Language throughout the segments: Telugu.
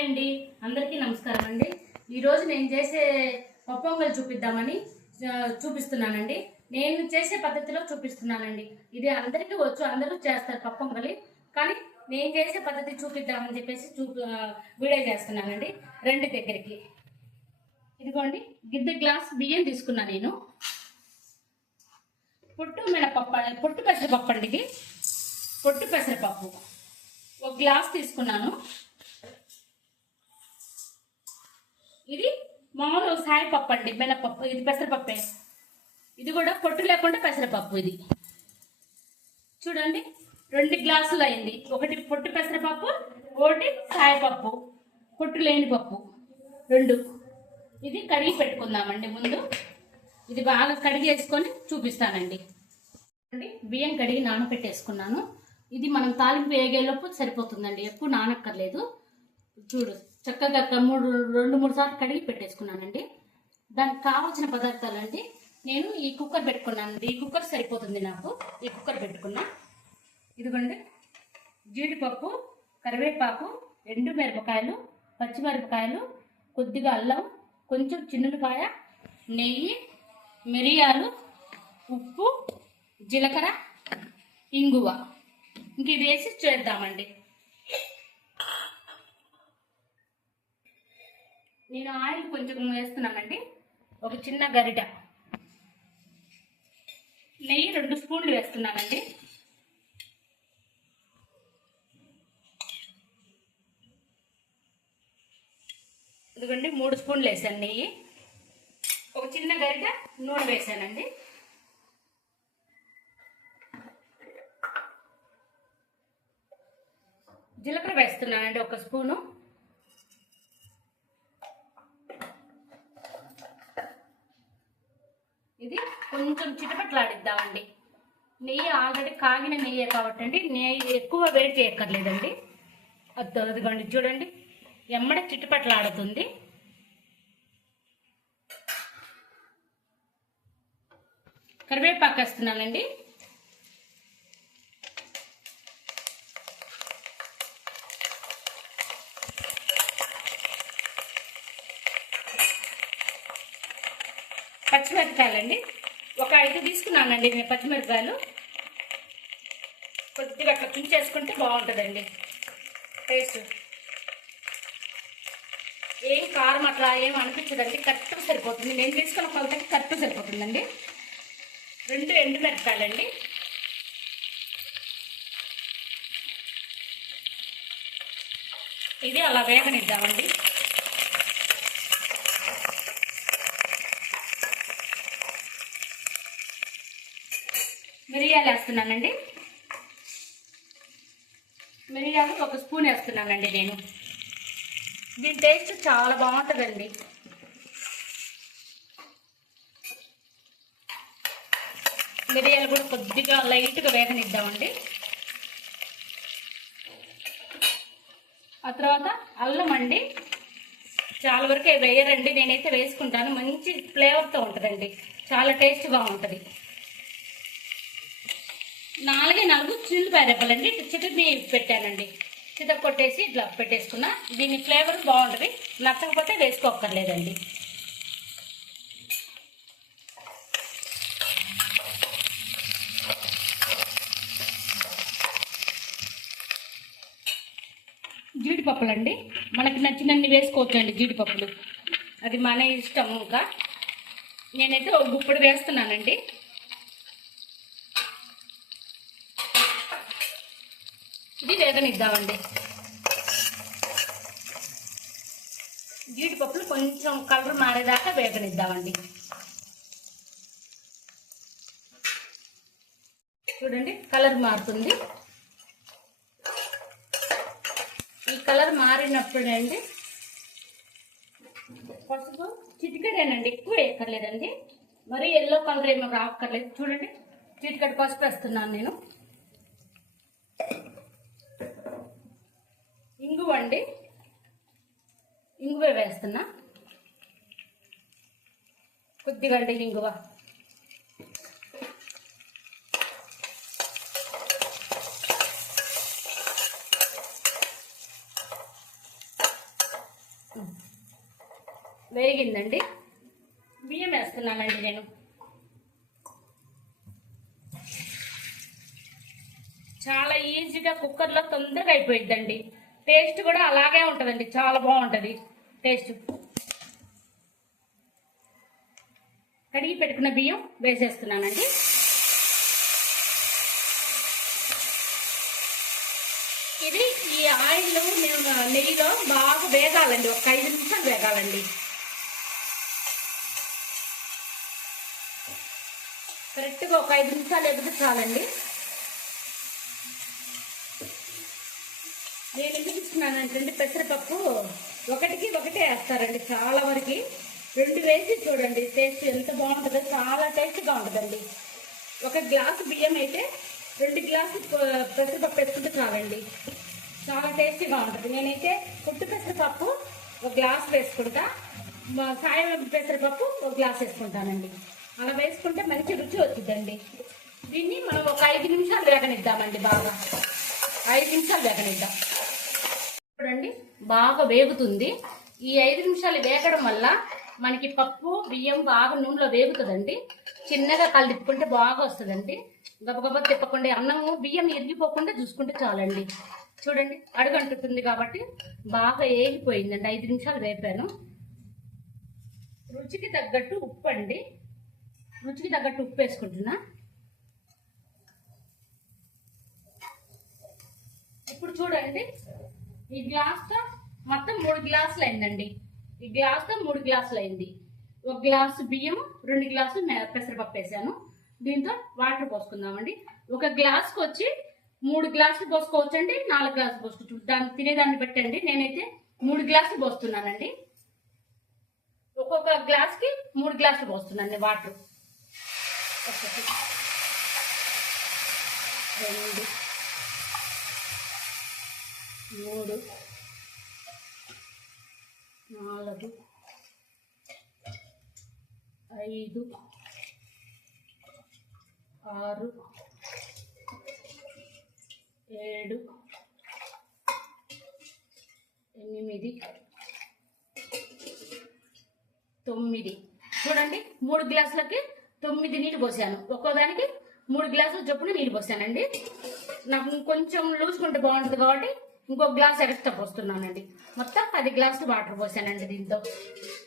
హాయ్ అండి, అందరికీ నమస్కారం అండి. ఈరోజు నేను చేసే పప్పొంగల్ చూపిద్దామని చూపిస్తున్నానండి. నేను చేసే పద్ధతిలో చూపిస్తున్నానండి. ఇది అందరికీ వచ్చు, అందరూ చేస్తారు పప్పొంగలి. కానీ నేను చేసే పద్ధతి చూపిద్దామని చెప్పేసి వీడియో చేస్తున్నానండి. రెండు దగ్గరికి ఇదిగోండి, గిద్దె గ్లాస్ బియ్యం తీసుకున్నా నేను. పొట్టు పెసరపప్పు అండి. ఇది పొట్టు పెసరపప్పు ఒక గ్లాస్ తీసుకున్నాను. ఇది మామూలు సాయిపప్పు అండి, మినపప్పు. ఇది పెసరపప్పే. ఇది కూడా పొట్టు లేకుండా పెసరపప్పు. ఇది చూడండి, 2 గ్లాసులు అయింది. ఒకటి పొట్టు పెసరపప్పు, ఒకటి సాయిపప్పు పొట్టు లేని పప్పు, 2. ఇది కడిగి పెట్టుకుందామండి ముందు. ఇది బాగా కడిగేసుకొని చూపిస్తానండి. బియ్యం కడిగి నానబెట్టేసుకున్నాను. ఇది మనం తాలింపు వేగేలోపు సరిపోతుందండి, ఎక్కువ నానక్కర్లేదు. చూడు, చక్కగా 2-3 సార్లు కడిగి పెట్టేసుకున్నానండి. దానికి కావాల్సిన పదార్థాలండి, నేను ఈ కుక్కర్ పెట్టుకున్నానండి. ఈ కుక్కర్ సరిపోతుంది నాకు. ఈ కుక్కర్ పెట్టుకున్నా. ఇదిగోండి, జీడిపప్పు, కరివేపాకు, ఎండు మిరపకాయలు, పచ్చిమిరపకాయలు, కొద్దిగా అల్లం, కొంచెం చిన్నులపాయ, నెయ్యి, మిరియాలు, ఉప్పు, జీలకర్ర, ఇంగువ. ఇంక ఇది వేసి చేద్దామండి. నేను ఆయిల్ కొంచెం వేస్తున్నానండి, ఒక చిన్న గరిట. నెయ్యి 2 స్పూన్లు వేస్తున్నానండి. ఇదిగోండి, 3 స్పూన్లు వేసాను నెయ్యి. ఒక చిన్న గరిట నూనె వేసానండి. జీలకర్ర వేస్తున్నానండి, 1 స్పూను. ఇది కొంచెం చిటపట్లాడిద్దామండి. నెయ్యి ఆల్రెడీ కాగిన నెయ్యే కాబట్టి అండి, నెయ్యి ఎక్కువ వేడి చేయక్కర్లేదండి. అదిగోండి, చూడండి, ఎమ్మడే చిటపట్లాడుతుంది. కరివేపాకు వేస్తున్నానండి. పచ్చిమిరపకాయలండి, ఒక 5 తీసుకున్నానండి నేను పచ్చిమిరపకాయలు. కొద్దిగా అట్లా తుంచేసుకుంటే బాగుంటుందండి టేస్ట్. ఏం కారం అట్లా ఏం అనిపించదండి, కరెక్ట్గా సరిపోతుంది. నేను తీసుకున్న కొలతకి కరెక్ట్గా సరిపోతుందండి. 2 ఎండుమిరపకాయలండి. ఇది అలా వేగనిద్దామండి. మిరియాలు వేస్తున్నానండి. మిరియాలు 1 స్పూన్ వేస్తున్నానండి నేను. దీని టేస్ట్ చాలా బాగుంటుందండి. మిరియాలు కూడా కొద్దిగా లైట్గా వేగనిద్దామండి. ఆ తర్వాత అల్లం అండి, చాలా వరకు వేయరండి, నేనైతే వేసుకుంటాను. మంచి ఫ్లేవర్తో ఉంటుందండి, చాలా టేస్ట్గా ఉంటుంది. 4 చిల్లిపాయ రెబ్బలండి, చిటిని పెట్టానండి. చిత కొట్టేసి ఇట్లా పెట్టేసుకున్నా. దీని ఫ్లేవర్ బాగుంటుంది, నచ్చకపోతే వేసుకోక్కర్లేదండి. జీడిపప్పులండి, మనకి నచ్చినన్ని వేసుకోవచ్చండి జీడిపప్పులు, అది మన ఇష్టం. ఇంకా నేనైతే ఒక గుప్పుడు వేస్తున్నానండి. ఇది వేగనిద్దామండి. జీడిపప్పులు కొంచెం కలర్ మారేదాకా వేగనిద్దామండి. చూడండి, కలర్ మారుతుంది. ఈ కలర్ మారినప్పుడే అండి పసుపు చిటికెడేనండి, ఎక్కువ వేయక్కర్లేదండి. మరి ఎల్లో కలర్ ఏమో రాక్కర్లేదు. చూడండి, చిటికెడు పసుపు వేస్తున్నాను నేను. ఇంగువ అండి, ఇంగువ వేస్తున్నా కొద్దిగా అండి. ఇంగువ వేగిందండి. బియ్యం వేస్తున్నానండి నేను. చాలా ఈజీగా కుక్కర్లో తొందరగా అయిపోయిద్దండి. టేస్ట్ కూడా అలాగే ఉంటుందండి, చాలా బాగుంటుంది టేస్ట్. కడిగి పెట్టుకున్న బియ్యం వేసేస్తున్నానండి. ఇది ఈ ఆయిల్ నేను నెయ్యిలో బాగా వేగాలండి, ఒక 5 నిమిషాలు వేగాలండి. కరెక్ట్గా ఒక 5 నిమిషాలు ఎగితే చాలండి. నేను ఎందుకు ఇస్తున్నానంటే పెసరపప్పు ఒకటికి ఒకటే వేస్తారండి చాలా వరకు. 2 వేసి చూడండి టేస్ట్ ఎంత బాగుంటుందో, చాలా టేస్ట్గా ఉంటుందండి. 1 గ్లాసు బియ్యం అయితే 2 గ్లాసులు పెసరపప్పు వేసుకుంటే చాలండి, చాలా టేస్టీగా ఉంటుంది. నేనైతే పుట్టు పెసరపప్పు 1 గ్లాస్ వేసుకుంటా, సాయం పెసరపప్పు 1 గ్లాస్ వేసుకుంటానండి. అలా వేసుకుంటే మంచి రుచి వచ్చిందండి. దీన్ని మనం ఒక 5 నిమిషాలు వేగనిద్దామండి. బాగా 5 నిమిషాలు వేగనిద్దాం. చూడండి బాగా వేగుతుంది. ఈ 5 నిమిషాలు వేగడం వల్ల మనకి పప్పు బియ్యం బాగా నూనెలో వేగుతుందండి. చిన్నగా కలిపుకుంటే బాగా వస్తుందండి. గబగబా తిప్పకుండా అన్నము బియ్యం ఎరిగిపోకుండా చూసుకుంటే చాలండి. చూడండి అడుగంటుతుంది కాబట్టి బాగా వేగిపోయిందండి. 5 నిమిషాలు వేపాను. రుచికి తగ్గట్టు ఉప్పు అండి, రుచికి తగ్గట్టు ఉప్పు వేసుకుంటున్నా. ఇప్పుడు చూడండి ఈ గ్లాస్తో మొత్తం 3 గ్లాసులు అయిందండి. ఈ గ్లాస్తో 3 గ్లాసులు అయింది. 1 గ్లాసు బియ్యం, 2 గ్లాసులు పెసరపప్పు వేసాను. దీంతో వాటర్ పోసుకుందామండి. 1 గ్లాసుకి వచ్చి 3 గ్లాసులు పోసుకోవచ్చండి, 4 గ్లాసులు పోసుకోవచ్చు, దాన్ని తినేదాన్ని బట్టండి. నేనైతే 3 గ్లాసులు పోస్తున్నానండి. ఒక్కొక్క గ్లాస్కి 3 గ్లాసులు పోస్తున్నాను వాటర్. 1 2 3 4 5 6 7 8 9. చూడండి 3 గ్లాసులకి 9 నీళ్ళు పోసాను. ఒక్కోదానికి 3 గ్లాసులు చొప్పున నీళ్ళు పోసానండి. నాకు కొంచెం లూసుకుంటే బాగుంటుంది కాబట్టి ఇంకొక గ్లాస్ ఎక్స్ట్రా పోస్తున్నానండి. మొత్తం 10 గ్లాసులు వాటర్ పోసానండి. దీంతో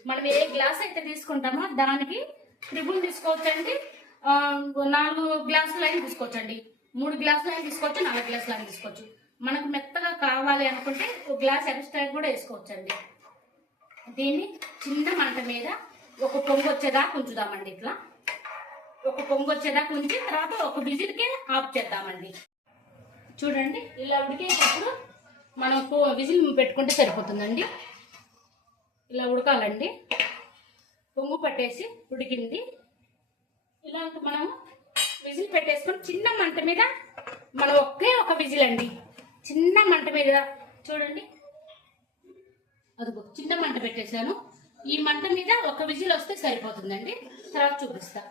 మనం ఏ గ్లాస్ అయితే తీసుకుంటామో దానికి ట్రిపుల్ తీసుకోవచ్చండి. 4 గ్లాసులు అయినా తీసుకోవచ్చండి, 3 గ్లాసులు అయినా తీసుకోవచ్చు, 4 గ్లాసులు అయినా తీసుకోవచ్చు. మనకు మెత్తగా కావాలి అనుకుంటే 1 గ్లాస్ ఎక్స్ట్రా కూడా వేసుకోవచ్చండి. దీన్ని చిన్న మంట మీద ఒక పొంగు వచ్చేదాకా ఉంచుదామండి. ఇట్లా ఒక పొంగు వచ్చేదాకా ఉంచి తర్వాత ఒక విజిల్కే ఆఫ్ చేద్దామండి. చూడండి ఇలా ఉడికేటప్పుడు మనం విజిల్ పెట్టుకుంటే సరిపోతుందండి. ఇలా ఉడకాలండి. పొంగు పట్టేసి ఉడికింది. ఇలా మనం విజిల్ పెట్టేసుకొని చిన్న మంట మీద మనం ఒక విజిల్ అండి, చిన్న మంట మీద. చూడండి అదిగో చిన్న మంట పెట్టేశాను. ఈ మంట మీద ఒక విజిల్ వస్తే సరిపోతుందండి. తర్వాత చూపిస్తా.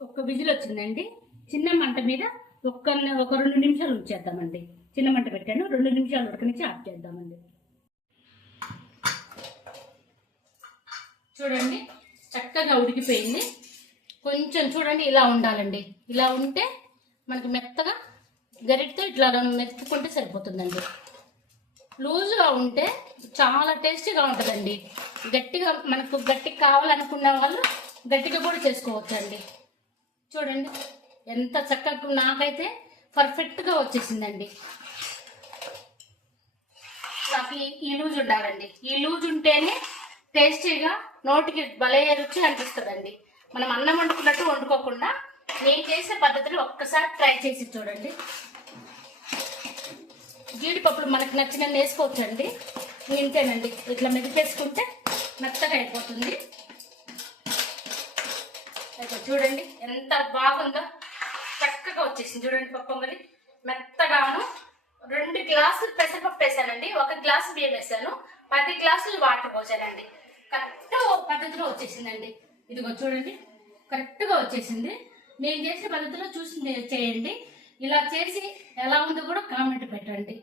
ఒక విజిల్ వచ్చిందండి. చిన్న మంట మీద ఒక 2 నిమిషాలు ఉంచేద్దామండి. చిన్న మంట పెట్టాను, 2 నిమిషాలు ఉడకనిచ్చి ఆఫ్ చేద్దామండి. చూడండి చక్కగా ఉడికిపోయింది. కొంచెం చూడండి ఇలా ఉండాలండి. ఇలా ఉంటే మనకి మెత్తగా గరిటతో ఇట్లా మెత్తుకుంటే సరిపోతుందండి. లూజుగా ఉంటే చాలా టేస్టీగా ఉంటుందండి. గట్టిగా మనకు గట్టిగా కావాలనుకున్న వాళ్ళు గట్టిగా కూడా చేసుకోవచ్చండి. చూడండి ఎంత చక్కగా, నాకైతే పర్ఫెక్ట్గా వచ్చేసిందండి. నాకు ఈ లూజ్ ఉండాలండి. ఈ లూజ్ ఉంటేనే టేస్టీగా నోటికి భలే రుచి అనిపిస్తుందండి. మనం అన్నం వండుకున్నట్టు వండుకోకుండా నేను చేసే పద్ధతిలో ఒక్కసారి ట్రై చేసి చూడండి. జీడిపప్పులు మనకు నచ్చిన వేసుకోవచ్చండి. ఇంతేనండి, ఇట్లా మెదిపేసుకుంటే మెత్తగా అయిపోతుంది. చూడండి ఎంత బాగుందో, చక్కగా వచ్చేసింది. చూడండి పప్పొంగలి మెత్తగాను. 2 గ్లాసులు పెసరపప్పు వేసానండి, 1 గ్లాసు బియ్యం వేసాను, 10 గ్లాసులు వాటర్ పోసానండి. కరెక్ట్ పద్ధతిలో వచ్చేసిందండి. ఇదిగో చూడండి, కరెక్ట్గా వచ్చేసింది. నేను చేసే పద్ధతిలో చూసి చేయండి. ఇలా చేసి ఎలా ఉందో కూడా కామెంట్ పెట్టండి.